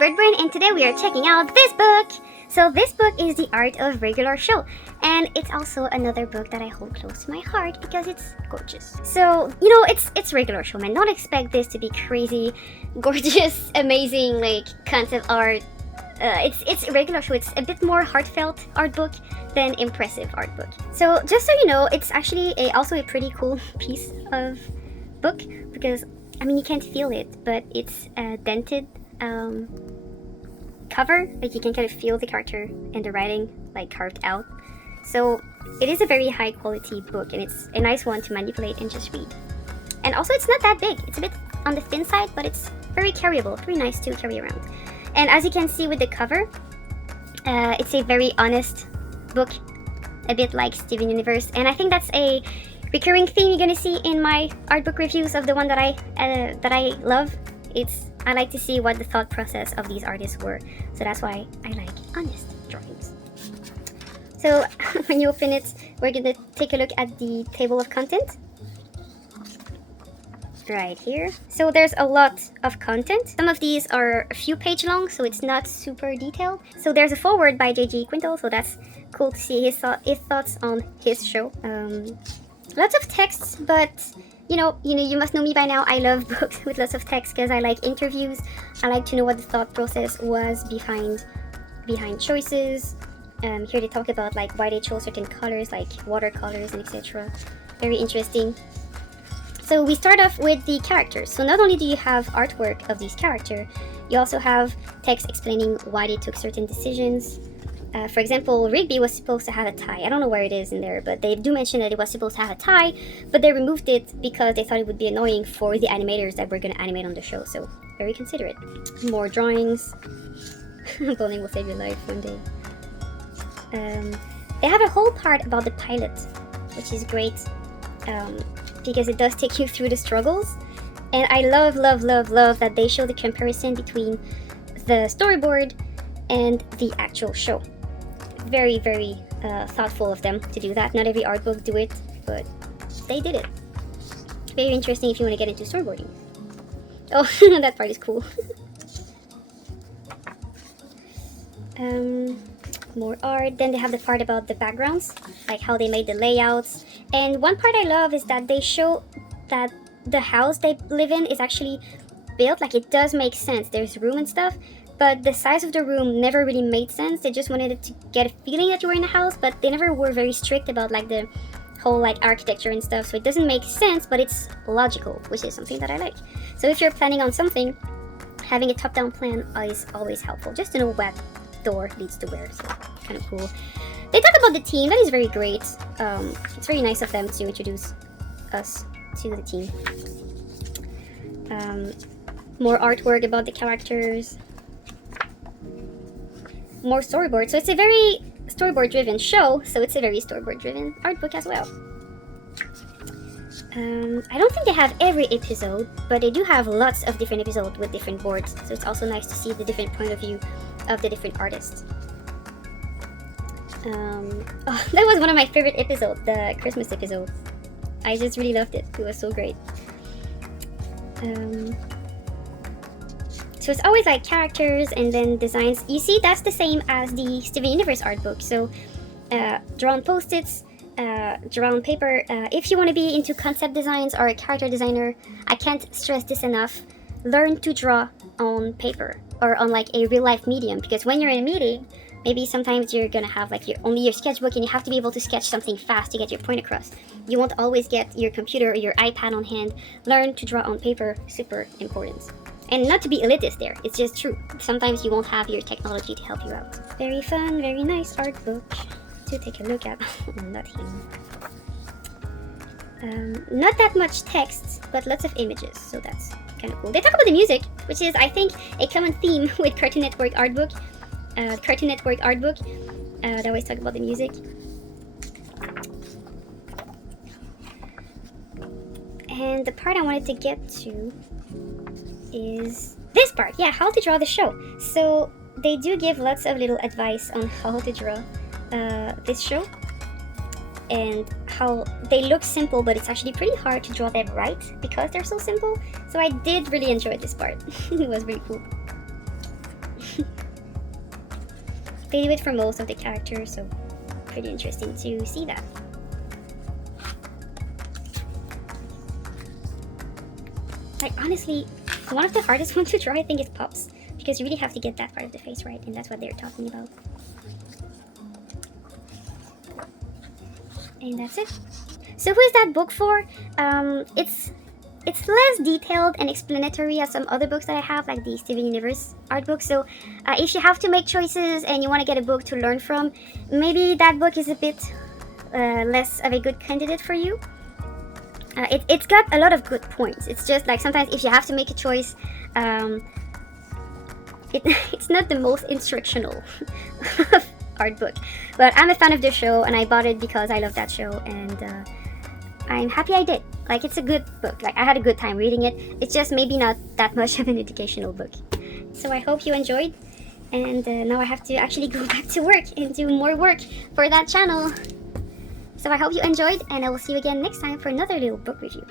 ZeBirdBrain, and today we are checking out this book! So this book is The Art of Regular Show, and it's also another book that I hold close to my heart because it's gorgeous. So, you know, it's regular show, man. Don't expect this to be crazy, gorgeous, amazing, like, concept art. It's a regular show. It's a bit more heartfelt art book than impressive art book. So just so you know, it's actually also a pretty cool piece of book because, I mean, you can't feel it, but it's a dented cover. Like, you can kind of feel the character and the writing like carved out. So it is a very high quality book, and it's a nice one to manipulate and just read. And also, it's not that big. It's a bit on the thin side, but it's very carryable, very nice to carry around. And as you can see with the cover, it's a very honest book, a bit like Steven Universe, and I think that's a recurring theme you're gonna see in my art book reviews of the one that I love. I like to see what the thought process of these artists were, so that's why I like honest drawings. So when you open it, we're gonna take a look at the table of content right here. So there's a lot of content. Some of these are a few pages long, so it's not super detailed. So there's a foreword by J.G. Quintel, so that's cool to see his thoughts on his show. Lots of texts, but you must know me by now. I love books with lots of text because I like interviews. I like to know what the thought process was behind choices. Here they talk about like why they chose certain colors, like watercolors and etc. Very interesting. So we start off with the characters. So not only do you have artwork of these characters, you also have text explaining why they took certain decisions. For example, Rigby was supposed to have a tie. I don't know where it is in there, but they do mention that it was supposed to have a tie, but they removed it because they thought it would be annoying for the animators that were going to animate on the show. So very considerate. More drawings. Cloning will save your life one day. They have a whole part about the pilot, which is great. Because it does take you through the struggles, and I love that they show the comparison between the storyboard and the actual show. Very thoughtful of them to do that. Not every art book do it, but they did it. Very interesting if you want to get into storyboarding. Oh, that part is cool. More art. Then they have the part about the backgrounds, like how they made the layouts. And one part I love is that they show that the house they live in is actually built, like it does make sense. There's room and stuff, but the size of the room never really made sense. They just wanted it to get a feeling that you were in a house, but they never were very strict about like the whole like architecture and stuff. So it doesn't make sense, but it's logical, which is something that I like. So if you're planning on something, having a top-down plan is always helpful, just to know what door leads to where. So kind of cool. They talk about the team. That is very great. It's very nice of them to introduce us to the team. More artwork about the characters. More storyboard. So it's a very storyboard-driven show, so it's a very storyboard-driven art book as well. I don't think they have every episode, but they do have lots of different episodes with different boards, so it's also nice to see the different point of view of the different artists. Oh, that was one of my favorite episodes, the Christmas episode. I just really loved it. It was so great. So it's always like characters and then designs. You see, that's the same as the Steven Universe art book. So draw on post-its, draw on paper. If you want to be into concept designs or a character designer, I can't stress this enough. Learn to draw on paper or on like a real life medium, because when you're in a meeting, maybe sometimes you're gonna have like only your sketchbook and you have to be able to sketch something fast to get your point across. You won't always get your computer or your iPad on hand. Learn to draw on paper, super important. And not to be elitist there, it's just true. Sometimes you won't have your technology to help you out. Very fun, very nice art book to take a look at. Not him. Not that much text, but lots of images, so that's kind of cool. They talk about the music, which is, I think, a common theme with Cartoon Network art book. They always talk about the music. And the part I wanted to get to is this part. Yeah, how to draw the show. So they do give lots of little advice on how to draw this show, and how they look simple, but it's actually pretty hard to draw them right because they're so simple. So I did really enjoy this part. It was really cool. They do it for most of the characters, so pretty interesting to see that. Like, honestly, one of the hardest ones to draw, I think, is Pups. Because you really have to get that part of the face right, and that's what they're talking about. And that's it. So who is that book for? It's less detailed and explanatory as some other books that I have, like the Steven Universe art book. So if you have to make choices and you want to get a book to learn from, maybe that book is a bit less of a good candidate for you. It's got a lot of good points. It's just like sometimes if you have to make a choice, it's not the most instructional art book. But I'm a fan of the show, and I bought it because I love that show, and I'm happy I did. Like, it's a good book. Like, I had a good time reading it. It's just maybe not that much of an educational book. So I hope you enjoyed, and now I have to actually go back to work and do more work for that channel. So I hope you enjoyed, and I will see you again next time for another little book review.